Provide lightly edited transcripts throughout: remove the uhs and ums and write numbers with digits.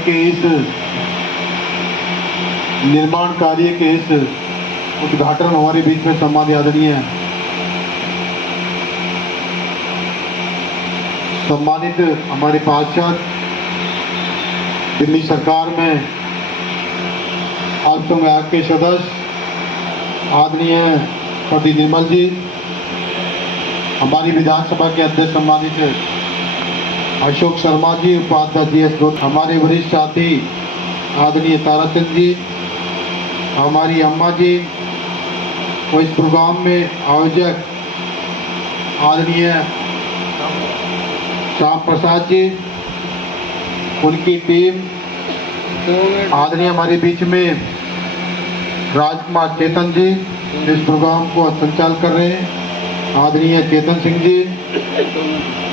के इस निर्माण कार्य के इस उद्घाटन हमारे बीच में सम्मानित आदरणीय सम्मानित हमारे पार्षद दिल्ली सरकार में अल्पसंख्यक आयोग के सदस्य आदरणीय पति निर्मल जी, हमारी विधानसभा के अध्यक्ष सम्मानित अशोक शर्मा जी, उपाध्यक्ष जी एस, हमारे वरिष्ठ साथी आदरणीय तारा सिंह जी, हमारी अम्मा जी और इस प्रोग्राम में आयोजक आदरणीय श्याम प्रसाद जी, उनकी टीम, आदरणीय हमारे बीच में राजकुमार चेतन जी इस प्रोग्राम को संचालन कर रहे हैं, आदरणीय चेतन सिंह जी,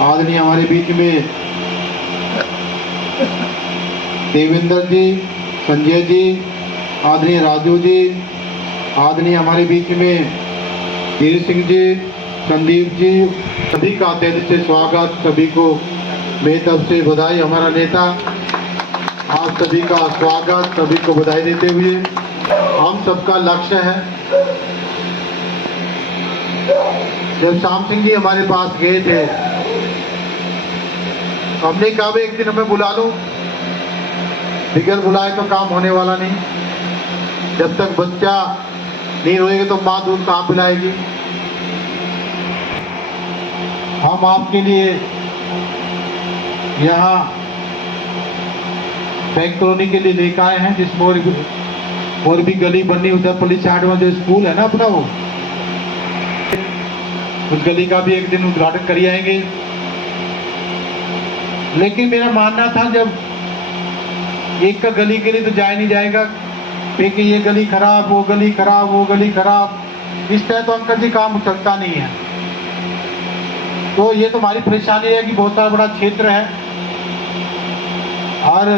आदरणीय हमारे बीच में देवेंद्र जी, संजय जी, आदरणीय राजू जी, आदरणीय हमारे बीच में वीर सिंह जी, संदीप जी, सभी का दिल से स्वागत, सभी को मेरी तरफ से बधाई। हमारा नेता आप सभी का स्वागत, सभी को बधाई देते हुए हम सबका लक्ष्य है, जब श्याम सिंह जी हमारे पास गए थे तो हमने कहा भाई एक दिन हमें बुला लो, बगैर बुलाए तो काम होने वाला नहीं, जब तक बच्चा नहीं रोएगा तो माँ दूध कहाँ पिलाएगी। हम आपके लिए यहाँ बैंक कॉलोनी के लिए लेकर आए हैं, जिसमें और भी गली बननी, उधर पुलिस साइड में जो स्कूल है ना अपना, वो उस गली का भी एक दिन उद्घाटन कर आएंगे। लेकिन मेरा मानना था जब एक का गली के लिए तो जाया नहीं जाएगा, क्योंकि ये गली खराब, वो गली खराब, वो गली खराब, इस तरह तो अंकल जी काम चलता नहीं है। तो ये तो हमारी परेशानी है कि बहुत सारा बड़ा क्षेत्र है और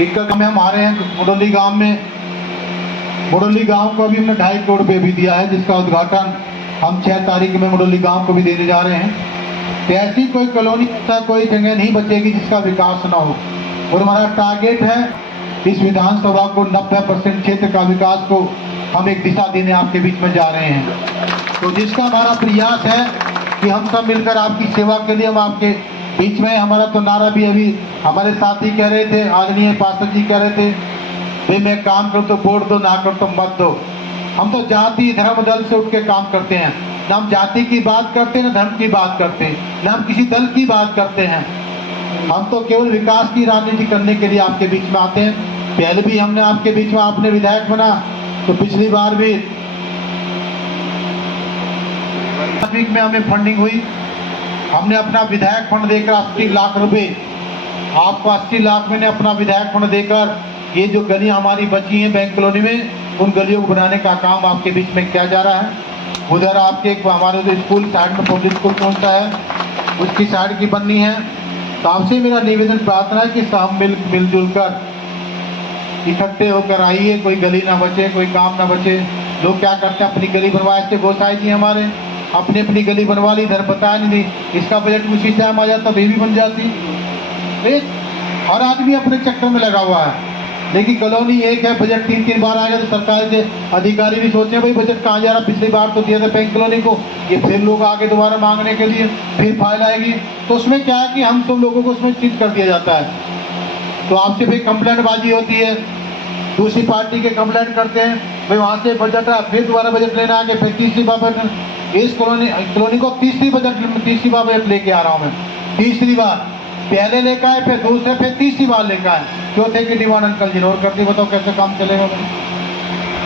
एक का काम हम आ रहे हैं मुडोली गांव में, मुडोली गांव को भी हमने 2.5 करोड़ रुपये भी दिया है, जिसका उद्घाटन हम 6 तारीख में मुडोली गांव को भी देने जा रहे हैं। तो ऐसी कोई कॉलोनी, ऐसा कोई जगह नहीं बचेगी जिसका विकास ना हो, और हमारा टारगेट है इस विधानसभा को 90% क्षेत्र का विकास को हम एक दिशा देने आपके बीच में जा रहे हैं। तो जिसका हमारा प्रयास है कि हम सब मिलकर आपकी सेवा के लिए हम आपके बीच में, हमारा तो नारा भी अभी हमारे साथी कह रहे थे, आदरणीय पार्षद जी कह रहे थे, भाई मैं काम करूँ तो वोट दो, ना करो तो मत दो। हम तो जाति धर्म दल से उठ के काम करते हैं, न हम जाति की बात करते हैं, न धर्म की बात करते हैं, न हम किसी दल की बात करते हैं। हम तो केवल विकास की राजनीति करने के लिए आपके बीच में आते हैं। पहले भी हमने आपके बीच में, आपने विधायक बना तो पिछली बार भी में हमें फंडिंग हुई, हमने अपना विधायक फंड देकर 80 लाख रुपए, आपको 80 लाख मैंने अपना विधायक फंड देकर ये जो गलियां हमारी बची हैं बैंक कॉलोनी में, उन गलियों को बनाने का काम आपके बीच में किया जा रहा है। उधर आपके हमारे जो स्कूल साइड में पब्लिक स्कूल पहुंचता है, उसकी साइड की बननी है। तो आपसे मेरा निवेदन प्रार्थना है कि सब मिलजुल कर इकट्ठे होकर आइए, कोई गली ना बचे, कोई काम ना बचे। लोग क्या करते हैं, अपनी गली बनवाए थे गोसाई जी हमारे, अपनी अपनी गली बनवा ली, इधर बताया नहीं, इसका बजट उसी टाइम आ जाता तो ये भी बन जाती। हर आदमी अपने चक्कर में लगा हुआ है, लेकिन कॉलोनी एक है, बजट 3-3 बार आएगा तो सरकार के अधिकारी भी सोचते हैं भाई बजट कहाँ जा रहा, पिछली बार तो दिया था बैंक कॉलोनी को, ये फिर लोग आगे दोबारा मांगने के लिए फिर फाइल आएगी। तो उसमें क्या है कि हम सब लोगों को उसमें चीज कर दिया जाता है। तो आपसे भाई कंप्लेंट बाजी होती है, दूसरी पार्टी के कंप्लेंट करते हैं, भाई वहाँ से बजट है, फिर दोबारा बजट लेना आके, फिर तीसरी बार इस कॉलोनी को तीसरी बार बजट लेके आ रहा हूँ मैं। तीसरी बार पहले लेकर आए, फिर दूसरे, फिर तीसरी बार लेकर आए, चौथे की डिमांड अंकल जी और कर दी। बताओ कैसे काम चलेगा?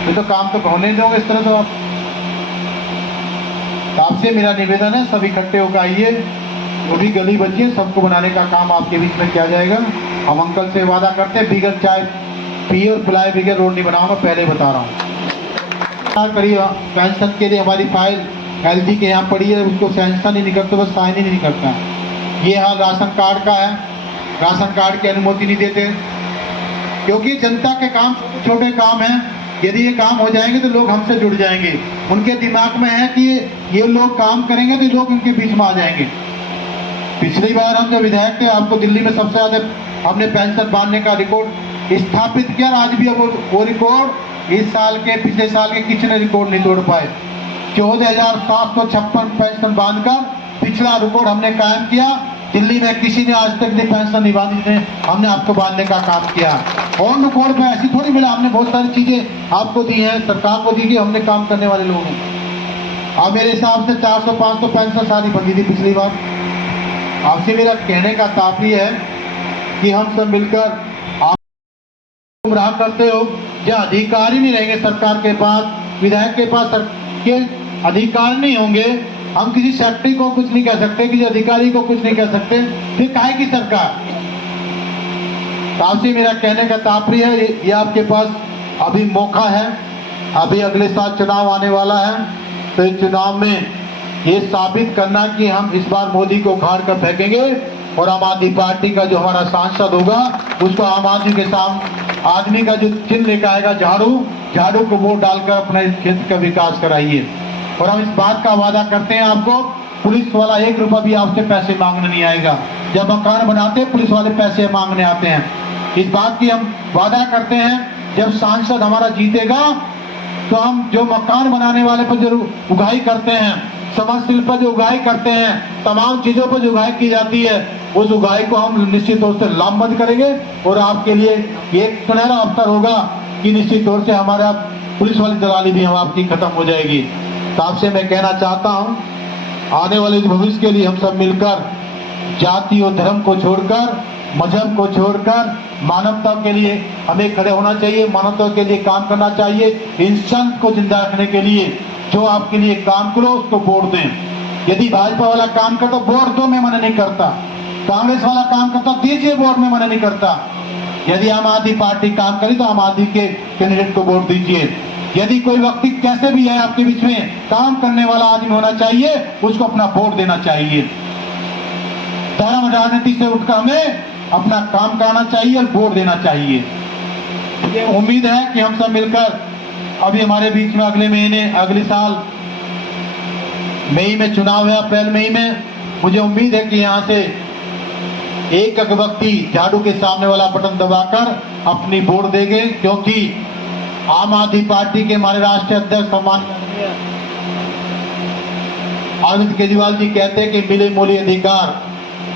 ये तो काम तो होने नहीं दोगे इस तरह तो आप। आपसे मेरा निवेदन है, सब इकट्ठे होकर आइए, वो भी गली बची है, सबको बनाने का काम आपके बीच में किया जाएगा। हम अंकल से वादा करते हैं, बिगड़ चाय पिए और पिलाए बिगड़ रोड नहीं बनाऊंगा, पहले बता रहा हूँ। करिए पेंशन के लिए हमारी फाइल LG के यहाँ पड़ी है, उसको सेंशन ही नहीं करते, बस साइन ही नहीं करता है। ये हाल राशन कार्ड का है, राशन कार्ड की अनुमति नहीं देते, क्योंकि जनता के काम छोटे काम हैं। यदि ये काम हो जाएंगे तो लोग हमसे जुड़ जाएंगे। उनके दिमाग में है कि ये लोग काम करेंगे तो लोग उनके बीच में आ जाएंगे। पिछली बार हम जब विधायक थे, आपको दिल्ली में सबसे ज्यादा हमने पेंशन बांधने का रिकॉर्ड स्थापित किया। आज भी वो रिकॉर्ड इस साल के, पिछले साल के किसी ने रिकॉर्ड नहीं तोड़ पाए। 14,756 पेंशन बांधकर पिछला रिकॉर्ड हमने कायम किया। दिल्ली में किसी ने आज तक नहीं पेंशन नहीं बांधी थी, हमने आपको बांधने का काम किया। और रिकॉर्ड में ऐसी थोड़ी मिला, हमने बहुत सारी चीजें आपको दी हैं, सरकार को दी कि हमने काम करने वाले लोग हैं। अब मेरे हिसाब से 400-500 पेंशन सारी बंधी थी पिछली बार। आपसे मेरा कहने का तात्पर्य है कि हम सब मिलकर आप गुमराह करते हो। जो अधिकारी नहीं रहेंगे सरकार के पास, विधायक के पास के अधिकार नहीं होंगे, हम किसी सेक्रेटरी को कुछ नहीं कह सकते, किसी अधिकारी को कुछ नहीं कह सकते, फिर काहे की सरकार। तो आपसे मेरा कहने का तात्पर्य है, ये आपके पास अभी मौका है। अभी अगले साल चुनाव आने वाला है, तो इस चुनाव में ये साबित करना कि हम इस बार मोदी को उखाड़ कर फेंकेंगे और आम आदमी पार्टी का जो हमारा सांसद होगा उसको आम आदमी के सामने आदमी का जो चिन्ह लेकर आएगा झाड़ू को वोट डालकर अपने क्षेत्र का विकास कराइए। और हम इस बात का वादा करते हैं आपको, पुलिस वाला 1 रुपया भी आपसे पैसे मांगने नहीं आएगा। जब मकान बनाते हैं पुलिस वाले पैसे मांगने आते हैं। इस बात की हम वादा करते हैं, जब सांसद हमारा जीतेगा तो हम जो मकान बनाने वाले पर जो उगाही करते हैं, समरसील पर जो उगाही करते हैं, तमाम चीजों पर जो उगाही की जाती है, उस उगाही को हम निश्चित तौर से लामबंद करेंगे। और आपके लिए एक सुनहरा अवसर होगा कि निश्चित तौर से हमारा पुलिस वाली दलाली भी हम आपकी खत्म हो जाएगी। तो आपसे मैं कहना चाहता हूं, आने वाले भविष्य के लिए हम सब मिलकर जाति और धर्म को छोड़कर, मजहब को छोड़कर मानवता के लिए हमें खड़े होना चाहिए, मानवता के लिए काम करना चाहिए। इंसान को जिंदा रखने के लिए जो आपके लिए काम करो उसको वोट दें। यदि भाजपा वाला काम करता वोट दो, मैं मना नहीं करता। कांग्रेस वाला काम करता दीजिए वोट, मैं मना नहीं करता। यदि आम आदमी पार्टी काम करे तो आम आदमी के कैंडिडेट को वोट दीजिए। यदि कोई व्यक्ति कैसे भी है आपके बीच में काम करने वाला आदमी होना चाहिए, उसको अपना वोट देना चाहिए। धर्म राजनीति से उठकर हमें अपना काम करना चाहिए और वोट देना चाहिए। ये उम्मीद है कि हम सब मिलकर, अभी हमारे बीच में अगले महीने, अगले साल मई में चुनाव है, अप्रैल मई में। मुझे उम्मीद है कि यहाँ से एक व्यक्ति झाड़ू के सामने वाला बटन दबाकर अपनी वोट देंगे, क्योंकि आम आदमी पार्टी के हमारे राष्ट्रीय अध्यक्ष सम्माननीय अरविंद केजरीवाल जी कहते हैं कि मिले मूल्य अधिकार,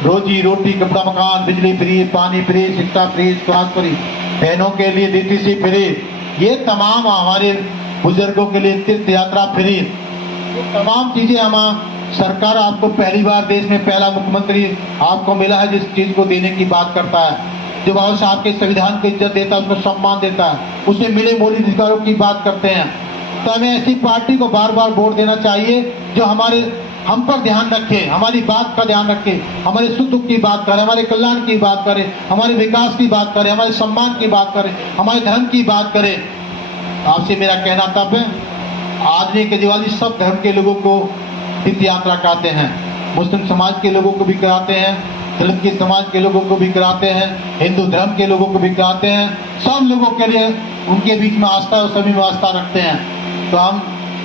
रोजी रोटी, कपड़ा मकान, बिजली फ्री, पानी फ्री, शिक्षा फ्री, स्वास्थ्य फ्री, बहनों के लिए DTC फ्री, ये तमाम हमारे बुजुर्गों के लिए तीर्थ यात्रा फ्री, ये तमाम चीजें हम सरकार आपको पहली बार देश में पहला मुख्यमंत्री आपको मिला है जिस चीज को देने की बात करता है, जो बाबा साहब के संविधान को इज्जत देता है, उसको सम्मान देता है, उसे मिले मूल्य अधिकारों की बात करते हैं। तो हमें ऐसी पार्टी को बार बार वोट देना चाहिए जो हम पर ध्यान रखे, हमारी बात का ध्यान रखे, हमारे सुख दुख की बात करे, हमारे कल्याण की बात करे, हमारे विकास की बात करे, हमारे सम्मान की बात करे, हमारे धर्म की बात करे। आपसे मेरा कहना तब है, आदमी केजरीवाल जी सब धर्म के लोगों को तीर्थ यात्रा कराते हैं, मुस्लिम समाज के लोगों को भी कराते हैं, दलित के समाज के लोगों को भी कराते हैं, हिंदू धर्म के लोगों को भी कराते हैं। सब लोगों के लिए उनके बीच में आस्था और सभी में आस्था रखते हैं। तो हम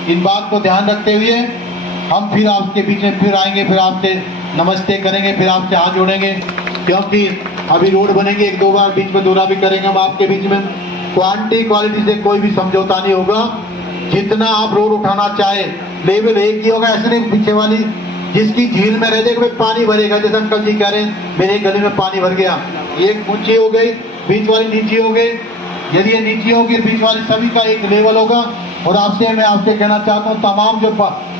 इन बात को ध्यान रखते हुए हम फिर आपके बीच में फिर आएंगे, फिर आपसे नमस्ते करेंगे, फिर आपसे हाथ जोड़ेंगे, क्योंकि अभी रोड बनेंगे, 1-2 बार बीच में दौरा भी करेंगे हम आपके बीच में। क्वालिटी से कोई भी समझौता नहीं होगा। जितना आप रोड उठाना चाहे लेवल एक ही होगा, ऐसे नहीं पीछे वाली जिसकी झील में रह जाएगा पानी भरेगा, जैसे अंकल जी कह रहे हैं मेरे गली में पानी भर गया, एक ऊंची हो गई, बीच वाली नीची हो गई। यदि ये नीची होगी, बीच वाली सभी का एक लेवल होगा। और मैं आपसे कहना चाहता हूँ, तमाम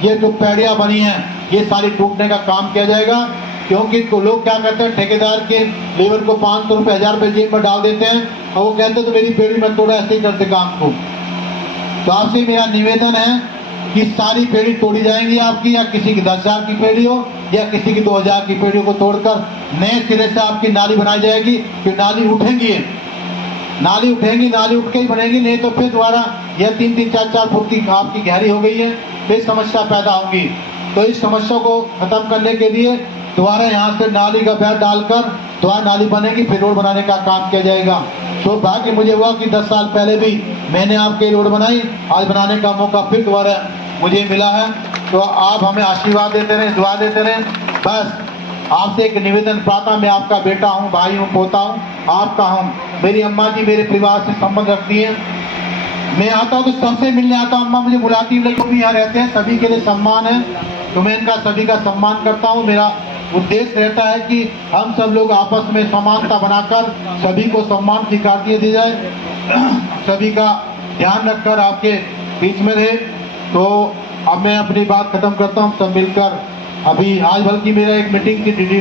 ये जो पैड़ियाँ बनी हैं ये सारी टूटने का काम किया जाएगा, क्योंकि लोग क्या करते हैं, ठेकेदार के लेबर को 500 रुपये 1000 रुपये जेब में डाल देते हैं और वो कहते हैं तो मेरी पेड़ी में तोड़ा, ऐसे ही करते काम को। तो आपसे मेरा निवेदन है कि सारी पेड़ी तोड़ी जाएंगी आपकी, या किसी की 10,000 की पेड़ी हो या किसी की 2,000 की पेड़ियों को तोड़कर नए सिरे से आपकी नाली बनाई जाएगी। कि नाली उठेंगी, नाली उठेंगी, नाली उठ के ही बनेगी, नहीं तो फिर दोबारा यह 3-3, 4-4 फुट की आपकी गहरी हो गई है, फिर समस्या पैदा होगी। तो इस समस्या को खत्म करने के लिए दोबारा यहाँ से नाली का बैठ डालकर दोबारा नाली बनेगी, फिर रोड बनाने का काम किया जाएगा। तो भाग्य मुझे हुआ कि 10 साल पहले भी मैंने आपके रोड बनाई, आज बनाने का मौका फिर दोबारा मुझे मिला है। तो आप हमें आशीर्वाद देते रहें, दुआ देते रहें। बस आपसे एक निवेदन प्रार्थना, मैं आपका बेटा हूँ, भाई हूँ, पोता हूँ, आपका हूँ। मेरी अम्मा जी मेरे परिवार से संबंध रखती हैं। मैं आता हूँ तो सबसे मिलने आता हूँ, अम्मा मुझे बुलाती है, लेकिन भी यहाँ रहते हैं, सभी के लिए सम्मान है, तो मैं इनका सभी का सम्मान करता हूँ। मेरा उद्देश्य रहता है कि हम सब लोग आपस में समानता बनाकर सभी को सम्मान स्वीकार दिए जाए, सभी का ध्यान रखकर आपके बीच में रहे। तो अब मैं अपनी बात खत्म करता हूँ, सब मिलकर। अभी आज बल्कि मेरा एक मीटिंग थी